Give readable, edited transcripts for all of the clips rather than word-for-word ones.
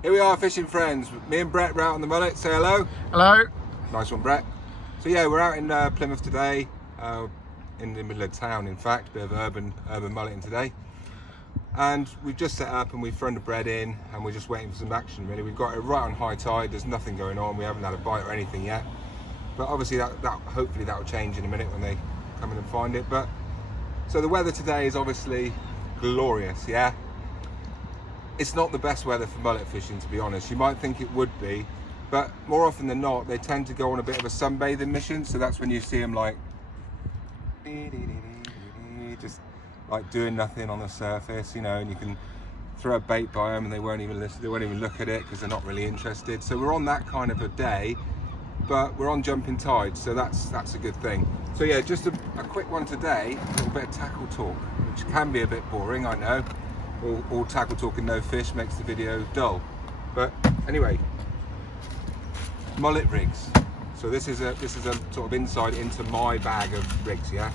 Here we are, fishing friends. Me and Brett, we're out on the mullet. Say hello. Hello. Nice one, Brett. So yeah, we're out in Plymouth today, in the middle of town. In fact, bit of urban mulleting today. And we've just set up and we've thrown the bread in, and we're just waiting for some action. Really, we've got it right on high tide. There's nothing going on. We haven't had a bite or anything yet. But obviously, that hopefully that will change in a minute when they come in and find it. But so the weather today is obviously glorious. Yeah. It's not the best weather for mullet fishing, to be honest. You might think it would be, but more often than not, they tend to go on a bit of a sunbathing mission. So that's when you see them like, just like doing nothing on the surface, you know, and you can throw a bait by them and they won't even listen, they won't even look at it because they're not really interested. So we're on that kind of a day, but we're on jumping tide, so that's a good thing. So yeah, just a quick one today, a little bit of tackle talk, which can be a bit boring, I know. All tackle talk and no fish makes the video dull. But anyway, mullet rigs. So this is a sort of insight into my bag of rigs, yeah?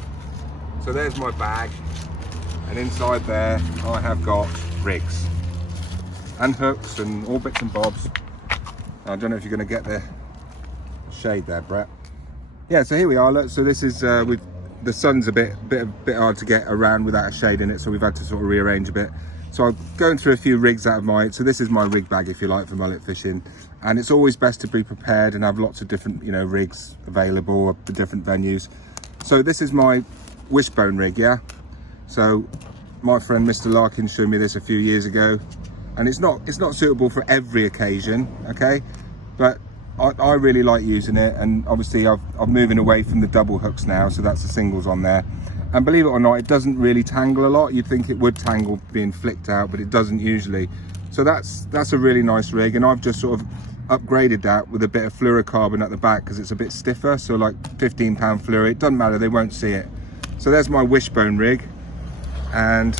So there's my bag, and inside there I have got rigs and hooks and all bits and bobs. I don't know if you're going to get the shade there, Brett. Yeah, so here we are. Look, so this is the sun's a bit hard to get around without a shade in it, so we've had to sort of rearrange a bit. So I'm going through a few rigs out of so this is my rig bag, if you like, for mullet fishing. And it's always best to be prepared and have lots of different, you know, rigs available at the different venues. So this is my wishbone rig, yeah? So my friend Mr. Larkin showed me this a few years ago, and it's not suitable for every occasion, okay? But I really like using it, and obviously I'm moving away from the double hooks now, so that's the singles on there. And believe it or not, it doesn't really tangle a lot. You'd think it would tangle being flicked out, but it doesn't usually. So that's a really nice rig, and I've just sort of upgraded that with a bit of fluorocarbon at the back because it's a bit stiffer, so like 15-pound fluoro. It doesn't matter, they won't see it. So there's my wishbone rig, and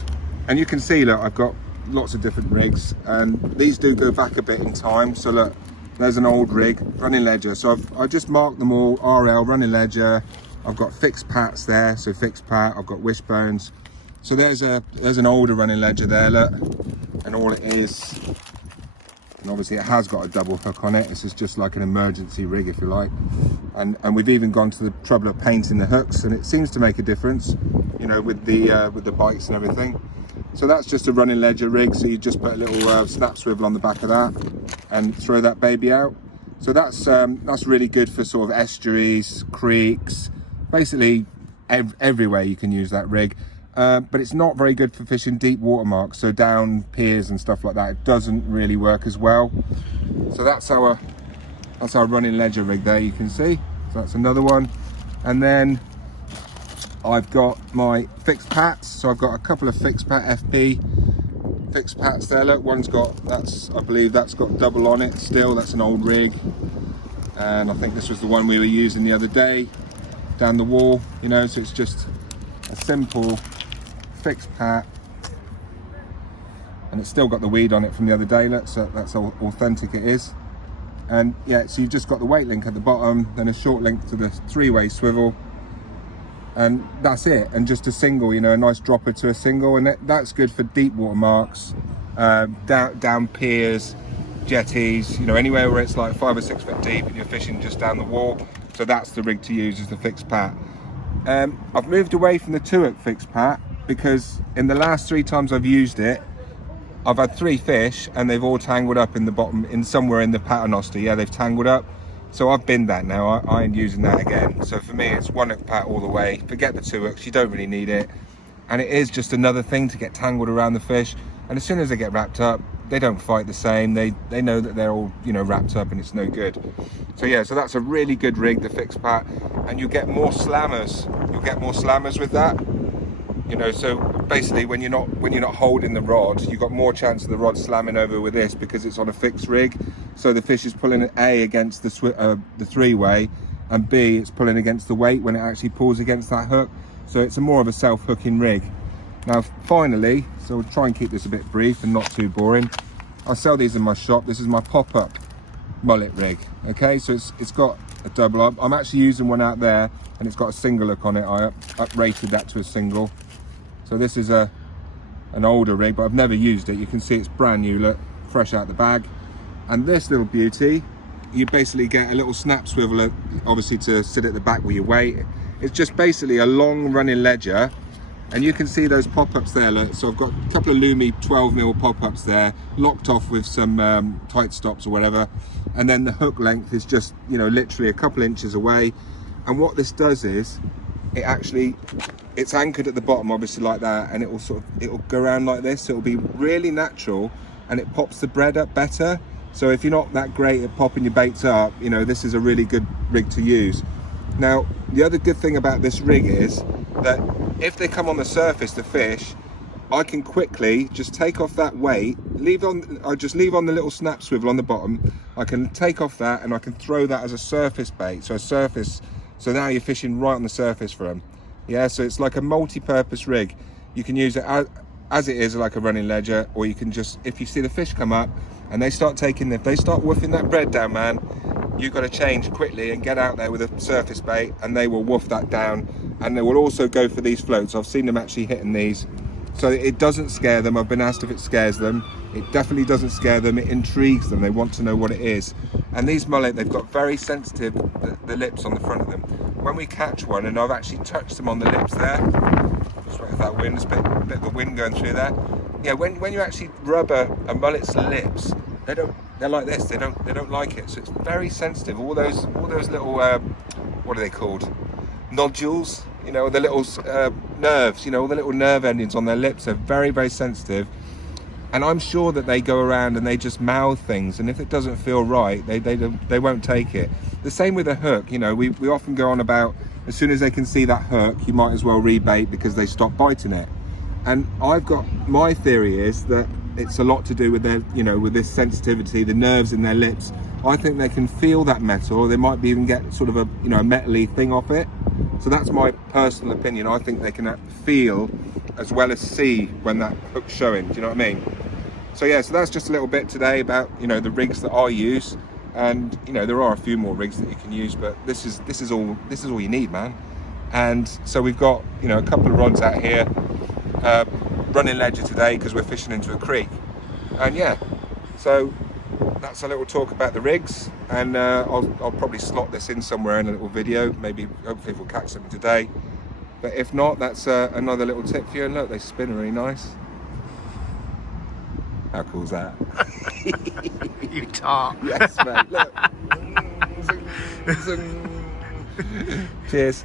you can see, look, I've got lots of different rigs, and these do go back a bit in time. So look, there's an old rig, running ledger. So I just marked them all, RL, running ledger. I've got fixed pats there, so fixed pat. I've got wishbones. So there's an older running ledger there, look, and all it is, and obviously it has got a double hook on it. This is just like an emergency rig, if you like. And we've even gone to the trouble of painting the hooks, and it seems to make a difference, you know, with the bites and everything. So that's just a running ledger rig. So you just put a little snap swivel on the back of that and throw that baby out. So that's really good for sort of estuaries, creeks, basically everywhere you can use that rig. But it's not very good for fishing deep water marks, so down piers and stuff like that. It doesn't really work as well. So that's our running ledger rig there, you can see. So that's another one. And then I've got my fixed pats. So I've got a couple of fixed pat FP fixed pats there. Look, one's got, I believe that's got double on it still. That's an old rig. And I think this was the one we were using the other day down the wall, you know. So it's just a simple fixed pat, and it's still got the weed on it from the other day. Look, so that's how authentic it is. And yeah, so you've just got the weight link at the bottom, then a short link to the three-way swivel, and that's it. And just a single, you know, a nice dropper to a single, and that's good for deep water marks, down piers, jetties, you know, anywhere where it's like 5 or 6 foot deep and you're fishing just down the wall. So that's the rig to use, as the fixed pat. I've moved away from the 2-hook fixed pat because in the last 3 times I've used it, I've had 3 fish and they've all tangled up in the bottom, in somewhere in the paternoster. Yeah, they've tangled up. So I've binned that now. I ain't using that again. So for me, it's 1-hook pat all the way. Forget the 2 hooks, you don't really need it. And it is just another thing to get tangled around the fish. And as soon as they get wrapped up, they don't fight the same. They know that they're all, you know, wrapped up and it's no good. So yeah, so that's a really good rig, the fixed pat, and you get more slammers. You'll get more slammers with that. You know, so basically when you're not holding the rod, you've got more chance of the rod slamming over with this because it's on a fixed rig. So the fish is pulling A against the 3-way, and B, it's pulling against the weight when it actually pulls against that hook. So it's more of a self-hooking rig. Now finally, so we'll try and keep this a bit brief and not too boring. I sell these in my shop. This is my pop-up mullet rig. Okay, so it's got a double up. I'm actually using one out there and it's got a single hook on it. I uprated that to a single. So this is an older rig, but I've never used it. You can see it's brand new, look, fresh out the bag. And this little beauty, you basically get a little snap swivel, obviously to sit at the back with your weight. It's just basically a long running ledger, and you can see those pop-ups there. Look, so I've got a couple of Lumi 12mm pop-ups there, locked off with some tight stops or whatever, and then the hook length is just, you know, literally a couple inches away. And what this does is, it's anchored at the bottom, obviously, like that, and it'll go around like this. So it'll be really natural, and it pops the bread up better. So if you're not that great at popping your baits up, you know, this is a really good rig to use. Now, the other good thing about this rig is that if they come on the surface to fish, I can quickly just take off that weight, I just leave on the little snap swivel on the bottom. I can take off that and I can throw that as a surface bait. So now you're fishing right on the surface for them. Yeah, so it's like a multi-purpose rig. You can use it as it is, like a running ledger, or you can just, if you see the fish come up and they start woofing that bread down, man, you've got to change quickly and get out there with a surface bait, and they will woof that down. And they will also go for these floats. I've seen them actually hitting these. So it doesn't scare them. I've been asked if it scares them. It definitely doesn't scare them. It intrigues them. They want to know what it is. And these mullet, they've got very sensitive, the lips on the front of them. When we catch one, and I've actually touched them on the lips there, just wait for that wind, there's a bit of the wind going through there. Yeah, when you actually rub a mullet's lips, they're like this. They don't like it. So it's very sensitive. All those little what are they called? Nodules. You know, the little nerves. You know, all the little nerve endings on their lips are very, very sensitive. And I'm sure that they go around and they just mouth things, and if it doesn't feel right, they won't take it. The same with a hook. You know, we often go on about, as soon as they can see that hook, you might as well rebait because they stop biting it. And my theory is that it's a lot to do with their, you know, with this sensitivity, the nerves in their lips. I think they can feel that metal, or they might even get sort of a, you know, a metally thing off it. So that's my personal opinion. I think they can feel as well as see when that hook's showing. Do you know what I mean? So yeah, so that's just a little bit today about, you know, the rigs that I use. And you know, there are a few more rigs that you can use, but this is all you need, man. And so we've got, you know, a couple of rods out here, running ledger today because we're fishing into a creek. And yeah, so that's a little talk about the rigs, and I'll probably slot this in somewhere in a little video. Maybe, hopefully we'll catch something today, but if not, that's another little tip for you. And look, they spin really nice. How cool is that? You tart. Yes, mate. Look. Cheers.